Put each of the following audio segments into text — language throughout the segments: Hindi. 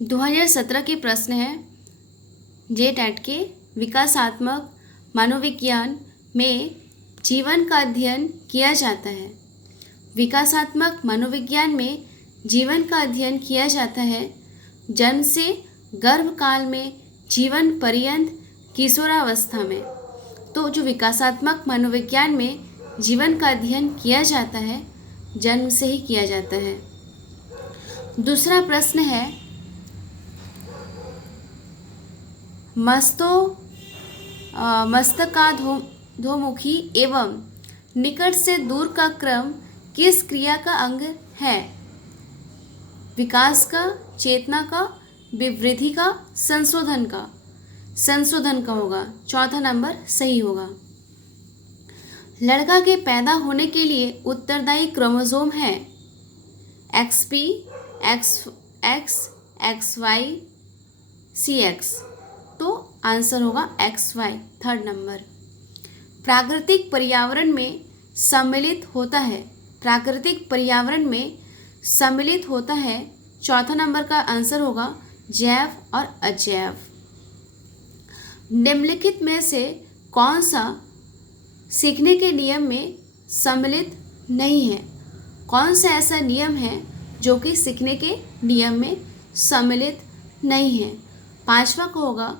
2017 के प्रश्न है JTET के विकासात्मक मनोविज्ञान में जीवन का अध्ययन किया जाता है। विकासात्मक मनोविज्ञान में जीवन का अध्ययन किया जाता है जन्म से गर्भकाल में जीवन पर्यंत किशोरावस्था में। तो जो विकासात्मक मनोविज्ञान में जीवन का अध्ययन किया जाता है जन्म से ही किया जाता है। दूसरा प्रश्न है मस्तकाधोमुखी एवं निकट से दूर का क्रम किस क्रिया का अंग है? विकास का, चेतना का, विवृद्धि का, संशोधन का? संशोधन का होगा। चौथा नंबर सही होगा। लड़का के पैदा होने के लिए उत्तरदायी क्रोमोसोम है XP, XX, XY, CX। तो आंसर होगा XY, थर्ड नंबर। प्राकृतिक पर्यावरण में सम्मिलित होता है। प्राकृतिक पर्यावरण में सम्मिलित होता है। चौथा नंबर का आंसर होगा जैव और अजैव। निम्नलिखित में से कौन सा सीखने के नियम में सम्मिलित नहीं है? कौन सा ऐसा नियम है जो कि सीखने के नियम में सम्मिलित नहीं है? पांचवा को होगा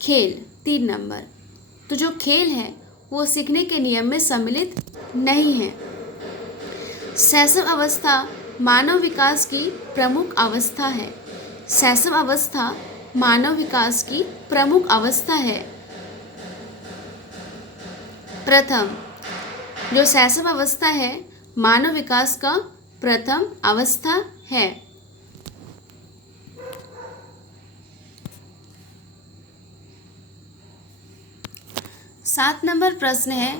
खेल, 3 नंबर। तो जो खेल है वो सीखने के नियम में सम्मिलित नहीं है। शैशव अवस्था मानव विकास की प्रमुख अवस्था है। शैशव अवस्था मानव विकास की प्रमुख अवस्था है। प्रथम, जो शैशव अवस्था है मानव विकास का प्रथम अवस्था है। सात नंबर प्रश्न है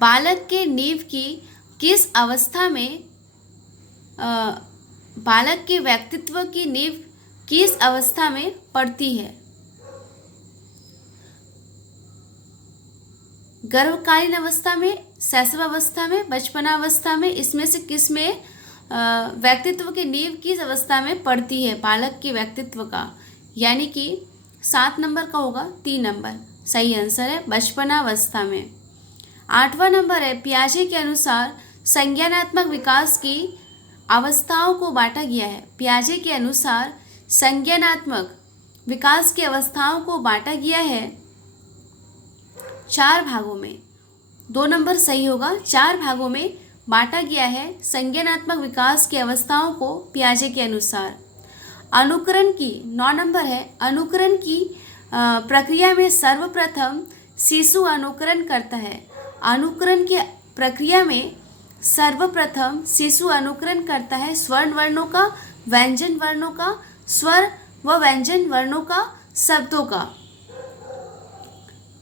बालक के नींव की किस अवस्था में बालक के व्यक्तित्व की नींव किस अवस्था में पड़ती है? गर्भकालीन अवस्था में, शैशव अवस्था में, बचपना अवस्था में? इसमें से किस में व्यक्तित्व की नींव किस अवस्था में पड़ती है बालक के व्यक्तित्व का? यानी कि 7 नंबर का होगा 3 नंबर। सही आंसर है बचपना अवस्था में। 8वां नंबर है पियाजे के अनुसार संज्ञानात्मक विकास की अवस्थाओं को बांटा गया है। पियाजे के अनुसार संज्ञानात्मक विकास की अवस्थाओं को बांटा गया है 4 भागों में। 2 नंबर सही होगा। 4 भागों में बांटा गया है संज्ञानात्मक विकास की अवस्थाओं को पियाजे के अनुसार। अनुकरण की 9 नंबर है। अनुकरण की प्रक्रिया में सर्वप्रथम शिशु अनुकरण करता है। अनुकरण की प्रक्रिया में सर्वप्रथम शिशु अनुकरण करता है स्वर्ण वर्णों का, व्यंजन वर्णों का, स्वर व व्यंजन वर्णों का,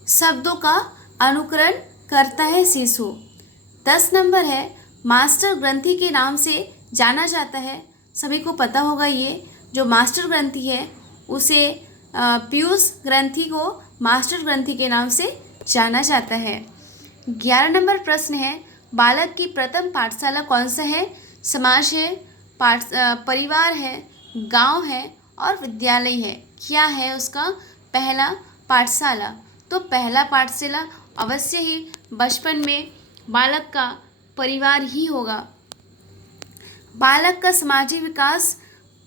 शब्दों का अनुकरण करता है शिशु। 10 नंबर है मास्टर ग्रंथि के नाम से जाना जाता है। सभी को पता होगा ये जो मास्टर ग्रंथि है उसे पीयूष ग्रंथि को मास्टर ग्रंथि के नाम से जाना जाता है। 11 नंबर प्रश्न है बालक की प्रथम पाठशाला कौन सा है? समाज है, परिवार है, गांव है और विद्यालय है। क्या है उसका पहला पाठशाला? तो पहला पाठशाला अवश्य ही बचपन में बालक का परिवार ही होगा। बालक का सामाजिक विकास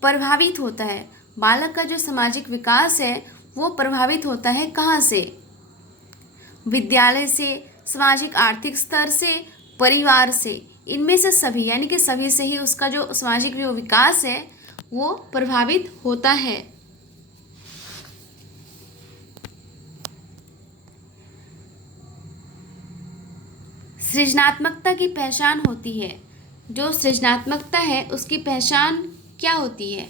प्रभावित होता है। बालक का जो सामाजिक विकास है वो प्रभावित होता है कहाँ से? विद्यालय से, सामाजिक आर्थिक स्तर से, परिवार से। इनमें से सभी यानी कि सभी से ही उसका जो सामाजिक जो विकास है वो प्रभावित होता है। सृजनात्मकता की पहचान होती है। जो सृजनात्मकता है उसकी पहचान क्या होती है?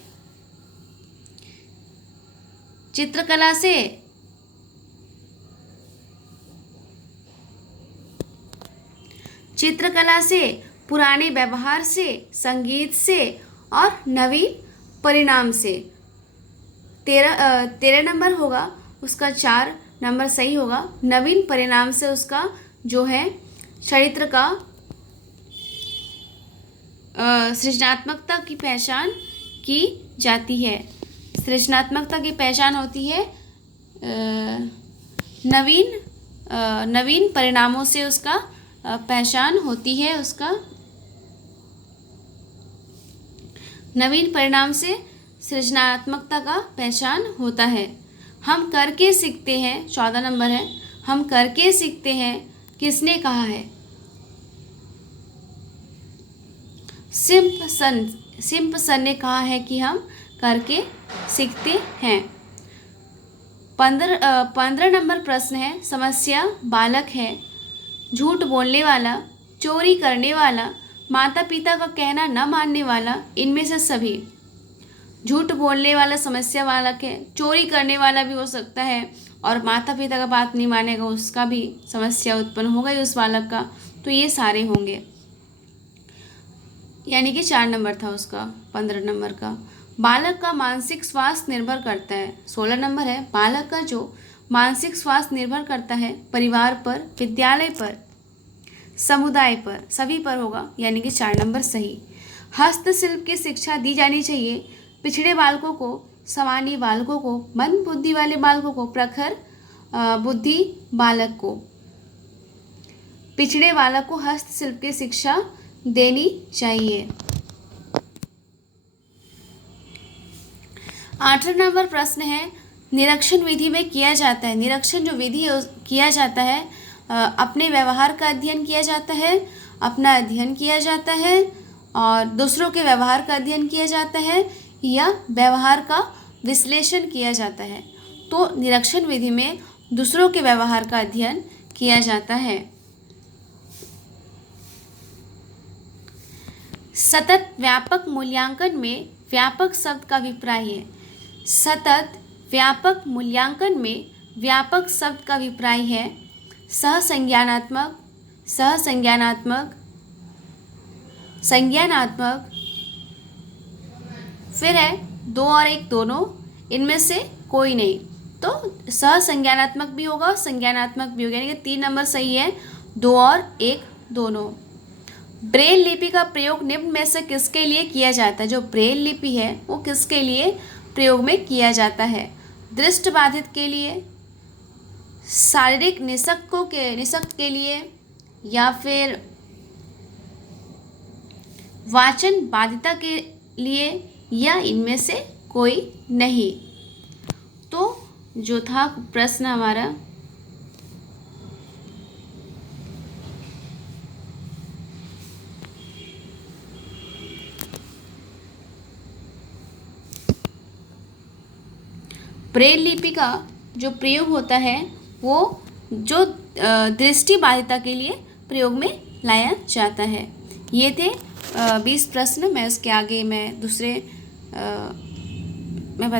चित्रकला से, पुराने व्यवहार से, संगीत से और नवीन परिणाम से। 13 नंबर होगा उसका 4 नंबर सही होगा। नवीन परिणाम से उसका जो है चरित्र का सृजनात्मकता की पहचान की जाती है। सृजनात्मकता की पहचान होती है नवीन परिणामों से उसका पहचान होती है, उसका नवीन परिणाम से सृजनात्मकता का पहचान होता है। हम करके सीखते हैं, 14 नंबर है, हम करके सीखते हैं, किसने कहा है? सिम्पसन ने कहा है कि हम करके सीखते हैं। 15 नंबर प्रश्न है, समस्या बालक है, झूठ बोलने वाला, चोरी करने वाला, माता पिता का कहना न मानने वाला, इनमें से सभी। झूठ बोलने वाला समस्या बालक है, चोरी करने वाला भी हो सकता है, और माता पिता का बात नहीं मानेगा उसका भी समस्या उत्पन्न होगा ही उस बालक का, तो ये सारे होंगे, यानी कि 4 नंबर था उसका 15 नंबर का। बालक का मानसिक स्वास्थ्य निर्भर करता है, 16 नंबर है, बालक का जो मानसिक स्वास्थ्य निर्भर करता है परिवार पर, विद्यालय पर, समुदाय पर, सभी पर होगा, यानी कि 4 नंबर सही। हस्तशिल्प की शिक्षा दी जानी चाहिए, पिछड़े बालकों को, सामान्य बालकों को, मंद बुद्धि वाले बालकों को, प्रखर बुद्धि बालक को, पिछड़े बालक को हस्तशिल्प की शिक्षा देनी चाहिए। 8 नंबर प्रश्न है, निरीक्षण विधि में किया जाता है, निरीक्षण जो विधि किया जाता है, अपने व्यवहार का अध्ययन किया जाता है, अपना अध्ययन किया जाता है, और दूसरों के व्यवहार का अध्ययन किया जाता है, या व्यवहार का विश्लेषण किया जाता है। तो निरीक्षण विधि में दूसरों के व्यवहार का अध्ययन किया जाता है। सतत व्यापक मूल्यांकन में व्यापक शब्द का अभिप्राय है, सतत व्यापक मूल्यांकन में व्यापक शब्द का अभिप्राय है सहसंज्ञानात्मक, सहसंज्ञानात्मक, संज्ञानात्मक, फिर है 2 और 1 दोनों, इनमें से कोई नहीं, तो सहसंज्ञानात्मक भी होगा, संज्ञानात्मक भी होगा, यानी कि 3 नंबर सही है, 2 और 1 दोनों। ब्रेल लिपि का प्रयोग निम्न में से किसके लिए किया जाता है? जो ब्रेल लिपि है वो किसके लिए प्रयोग में किया जाता है? दृष्टिबाधित के लिए, शारीरिक निशक्त के लिए, या फिर वाचन बाधिता के लिए, या इनमें से कोई नहीं। तो जो था प्रश्न हमारा ब्रेल लिपि का जो प्रयोग होता है वो जो दृष्टि बाधिता के लिए प्रयोग में लाया जाता है। ये थे 20 प्रश्न। मैं उसके आगे मैं दूसरे